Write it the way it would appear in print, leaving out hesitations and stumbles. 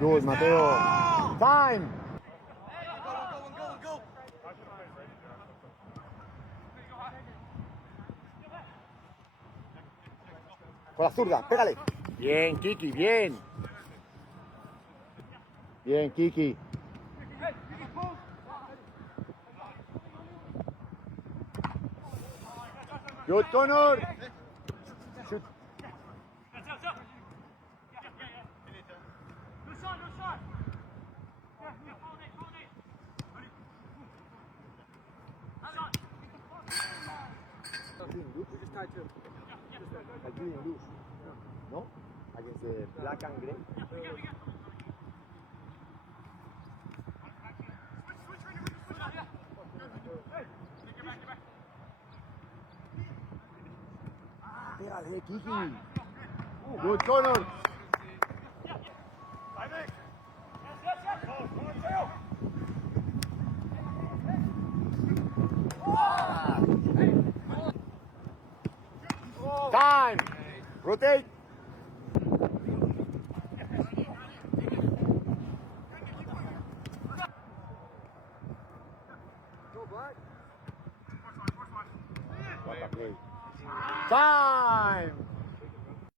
Good, Mateo. Time. Con la zurda, pégale. Bien, Kiki, bien. Bien, Kiki. Good, Connor. Shoot. We just tied to him. Like green and loose. No? Against the black and gray. Pégale, Kiki. Good, Connor. Time. Rotate. Time.